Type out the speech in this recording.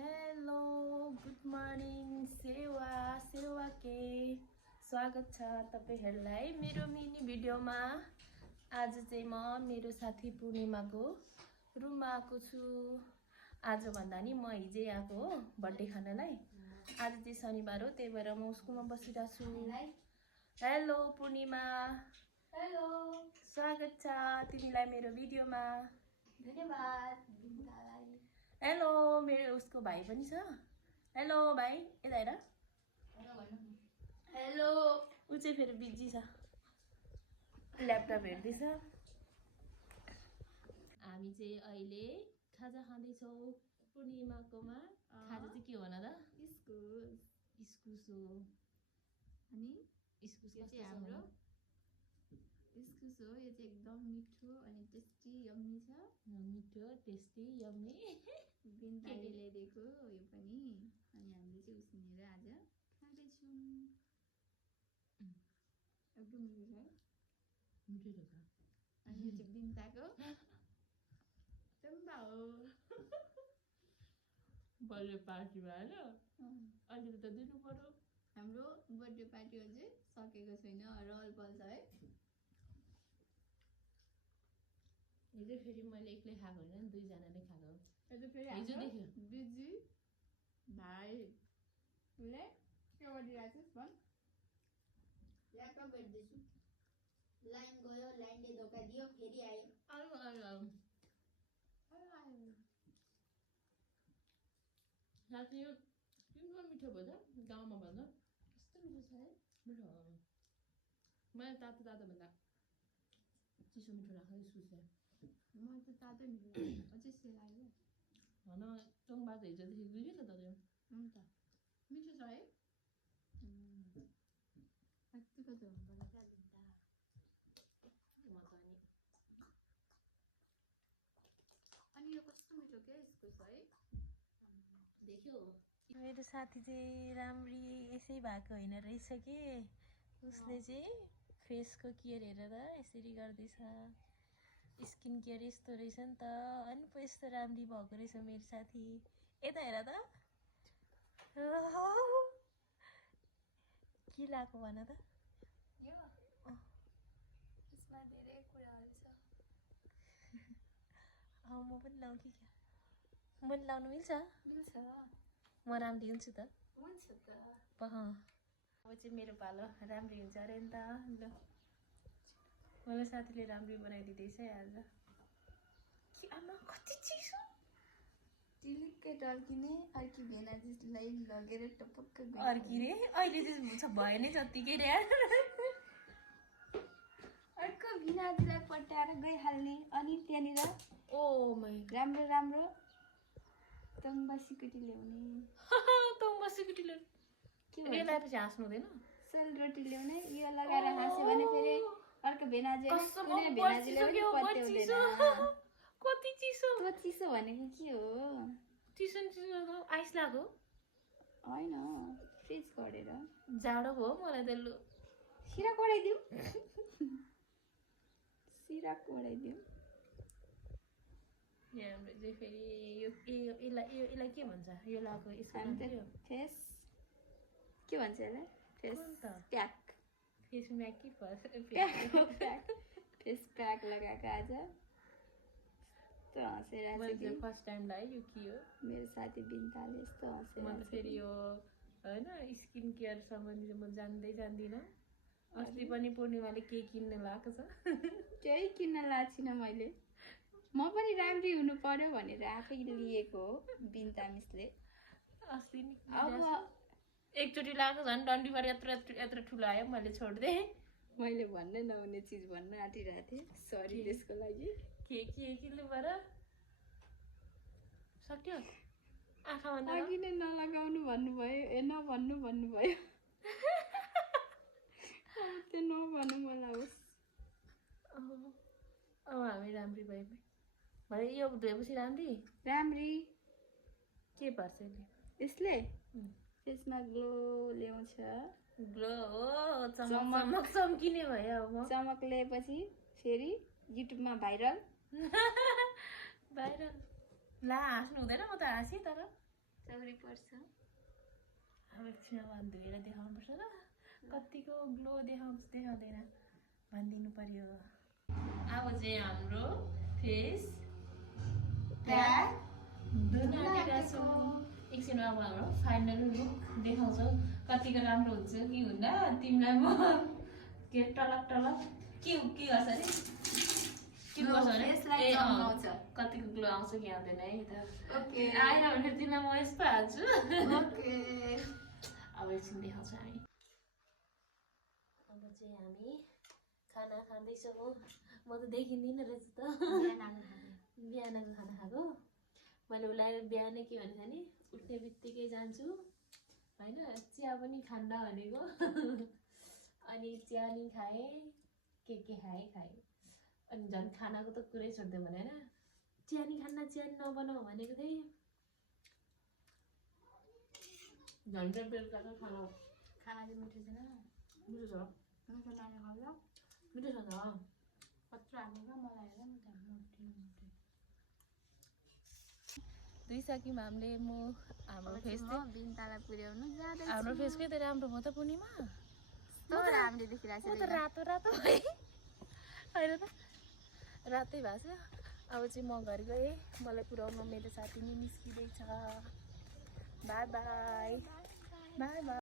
Hello good morning सेवा के स्वागत छ तपाईहरुलाई मेरो मिनी भिडियोमा। आज चाहिँ म मेरो साथी पूर्णिमाको रुममा आएको छु। आज भन्दा नि म हिजै आएको हो बर्थडे खानलाई। आज चाहिँ शनिबार हो, त्यही भएर म स्कुलमा बसिरहेको छु। हेलो पूर्णिमा। हेलो, स्वागत छ तिमीलाई मेरो भिडियोमा। धन्यवाद। हेलो मेरो उसको भाइ पनि छ। हेलो भाइ, यता हेर। हेलो। ऊ चाहिँ फेरि बिजी छ, ल्यापटप हेर्दैछ। हामी चाहिँ अहिले खाजा खाँदैछौँ पूर्णिमाकोमा। खाजा चाहिँ के हो भन त? इस्कुस हो। अनि इस्कुस यो चाहिँ हाम्रो इस्कुस हो। यो चाहिँ एकदम मिठो अनि टेस्टी यम्मी छ। मिठो टेस्टी यम्मी। बिन्ताले ल्याइदिएको यो पनि, अनि हामीले चाहिँ उसिनेर आज खाँदैछौँ। एकदम मिठो छ है। मिठो छ। अनि यो चाहिँ बिन्ताको चम्बा हो। बर्थडे पार्टी भएर अहिले त दिनु पर्यो। हाम्रो बर्थडे पार्टी अझै सकेको छैन, रहल पल छ है। हिजो फेरि मैले एक्लै खाएको होइन, दुईजनाले खाएको। हिजो फेरि हिजोदेखि बिजी भाइले के गरिरहेको छस् भन्? ल्यापटप हेर्दैछु। लाइन गयो, लाइनले धोका दियो, फेरि आयो। साथी तिम्रो मिठो भयो त गाउँमा भन्दा। कस्तो मिठो छ है। मिठो हो। मैले तातो तातो भन्दा चिसो मिठो लाग्छ इस्कुस चाहिँ। मलाई त तातै मिठो लाग्छ, अझै सेलायो। भन टङबाट हिजोदेखि गयो त त्यो। हुन्छ, मिठो छ है। कतिको त हुनुपर्छ क्या बिन्ता। म त अनि यो कस्तो मिठो के इस्कुस है। देख्यो मेरो साथी चाहिँ राम्री यसै भएको होइन रहेछ कि। उसले चाहिँ फेसको केयर हेरेर यसरी गर्दैछ। स्किन केयर यस्तो रहेछ नि त, अनि पो यस्तो राम्री भएको रहेछ मेरो साथी। यता हेर त के लगाएको भन त? यो यसमा धेरै कुराहरू छ। म पनि लाउँ कि क्या? मैले लाउनु मिल्छ? मिल्छ, म राम्री हुन्छु त। हुन्छ त। अब चाहिँ मेरो पालो राम्री हुन्छ अरे नि त। ल मलाई साथीले राम्री बनाइदिँदैछ है आज। कि आमा कति चिसो। टिलिक्कै टर्किने अर्की भेनाजीलाई लगेर टपक्क अर्की रे अहिले चाहिँ भयो नि जत्तिकै रे। अर्को भिनाजीलाई पट्याएर गइहाल्ने, अनि त्यहाँनिर ओ माइ राम्रो राम्रो तम्बा सिकुटी ल्याउने। तँ सिकुटी ल्याउनु के रे लगाएपछि हाँस्नु हुँदैन? सेलरोटी ल्याउने। यो लगाएर हाँस्यो भने फेरि अर्को भेनाजी कसम कुनै भेनाजीले पनि पत्याउँदैन। कति चिसो। त्यो चिसो भनेको के हो? चिसो चिसो आइस लाग्यो होइन, फ्रिज गरेर जाडो भयो मलाई त। लु सिरा कोडाइदिउँ। सिरा कोडाइदिउँ। यहाँ चाहिँ फेरि यसलाई के भन्छ? यो लगाएको यसको नाम के हो? फेस के भन्छ यसलाई? Face pack. फेस म्याक कि प्याक फेस प्याक लगाएको आज। यस्तो हँसेर मैले फर्स्ट टाइम लगाएँ। यो के हो? मेरो साथी बिन्ताले यस्तो म त हँसेर फेरि यो होइन स्किन केयर सम्बन्धी चाहिँ म जान्दै जान्दिनँ। अस्ति पनि पूर्णिमाले के किन्न लगाएको छ। केही किन्न लाएको छैन मैले। म पनि राम्री हुनु पर्यो भनेर आफै लिएको हो बिन्ता मिसले। अस्ति नि अब एकचोटि लगाएको झन् डन्डीबाट यत्रो यत्रो ठुलो आयो। मैले छोडिदिएँ। मैले भन्नै नहुने चिज भन्न आँटिरहेको थिएँ, सरी त्यसको लागि। के किन्नु पर्यो? सक्यो आँखामा अघि नै नलगाउनु भन्नुभयो, नभन्नु भन्नुभयो। त्यो नभन्नु मलाई होस्। अब हामी राम्री भयो भने यो धोएपछि राम्री के पर्छ यसले फेसमा ग्लो ल्याउँछ। ग्लो हो, चमक चम्किने भयो। अब चमक ल्याएपछि फेरि युट्युबमा भाइरल। बाहिर ला हाँस्नु हुँदैन। म त हाँसेँ तर सौरी पर्छ अब एकछिनमा धोएर देखाउनुपर्छ ल कतिको ग्लो देखाउँछ देखाउँदैन भनिदिनु पर्यो अब चाहिँ हाम्रो फेस प्याक धुन आँटेका छौँ एकछिनमा अब हाम्रो फाइनल लुक देखाउँछौँ कतिको राम्रो हुन्छ कि हुँदा तिमीलाई म के टलक टलक के गर्छ अरे के गर्छ भने कतिको ग्लो आउँछ कि आउँदैन है त ओके आएन भने तिमीलाई म यस्तो हाल्छु ओके अब एकछिन देखाउँछ हामी अब चाहिँ हामी खाना खाँदैछौँ म त देखिँदिनँ रहेछ त बिहानको खाना खाएको मैले उसलाई बिहानै के भनेको नि उठ्ने बित्तिकै जान्छु होइन चिया पनि खान्न भनेको अनि चिया नि खाएँ के खाएँ अनि झन् खानाको त कुरै छोड्दै भने होइन चिया नि खान्न चिया नि नबनाऊ भनेको थिएँ झन् चाहिँ बेलुकाको खाना खाना चाहिँ मिठो छैन मिठो छ मिठो नानी खान्छ मिठो छ त कत्रो हालेर मलाई हेर म त मोटी दुई सकिम हामीले म हाम्रो फेस बिन्तालाई पुर्याउनु जाँदै हाम्रो फेसकै त राम्रो भयो त पूर्णिमा राम्रो देखिरहेको म त रातो रातो भएँ होइन त रातै भएको छ अब चाहिँ म घर गएँ मलाई पुऱ्याउनु मेरो साथी नि निस्किँदैछ बाई बाई बाई बाई